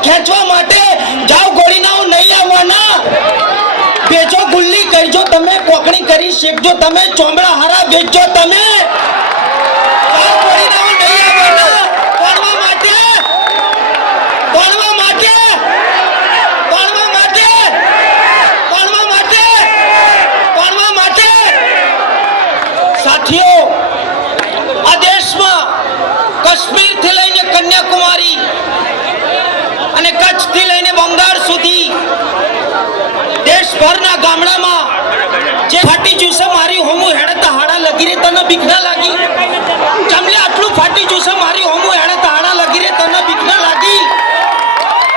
ખેંચવા માટે જાવ ગોળીનાઓ નહીં આવવાના બેચો ગુલ્લી કરજો તમે કોકણી કરી શેકજો તમે ચોંબડા હારા બેચજો તમે જાવ ગોળીનાઓ નહીં આવવાના તોડવા માટે તોડવા માટે તોડવા માટે તોડવા માટે તોડવા માટે સાથીઓ આ દેશમાં કાશ્મીર થી લઈને કન્યાકુમારી અને કચ્છ થી લઈને બંગાળ સુધી દેશભરના ગામડામાં જે ફાટી જુસે મારી હોમું હેડતા હાડા લગી રે તને બીક ના લાગી ચમલે આટલું ફાટી જુસે મારી હોમું હેડતા હાડા લગી રે તને બીક ના લાગી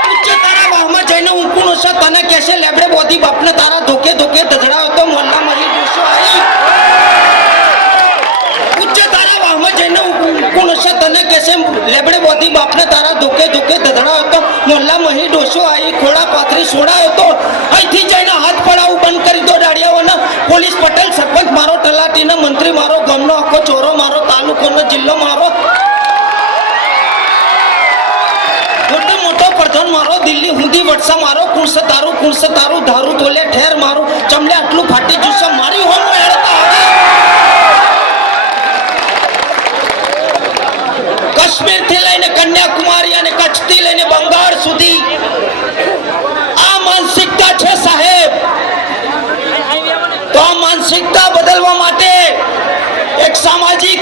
ઉચ્ચ તારા વાહમાં જઈને ઊંકું છે તને કેસે લેબડે બોધી બાપને તારા ધોકે ધોકે ધધડાવ તો મોલ્લા મરી જોશો આવી ઉચ્ચ તારા વાહમાં જઈને ઊંકું છે તને કેસે લેબડે બોધી બાપને તારા ધોકે ધોકે ધધડાવ તો મોલ્લા મહી ડોશો આવી ખોડા પાથરી સોડાયો તો અહીંથી જઈને હાથ પડાવું બંધ કરી દો ડાડિયાઓને પોલીસ પટેલ સરપંચ મારો તલાટીને મંત્રી મારો ગામનો આખો ચોરો મારો તાલુકોનો જિલ્લો મારો મોટો મોટો પ્રધાન મારો દિલ્હી હુંદી વટસા મારો કુણસ તારું ધારું તોલે ઠેર મારું ચમલે આટલું ફાટી જુસે મારી હોમ હેડતા હવે કાશ્મીર થી લઈને કન્યાકુમારી અને કચ્છ થી લઈને બંગાળ સુધી આ માનસિકતા છે સાહેબ તો આ માનસિકતા બદલવા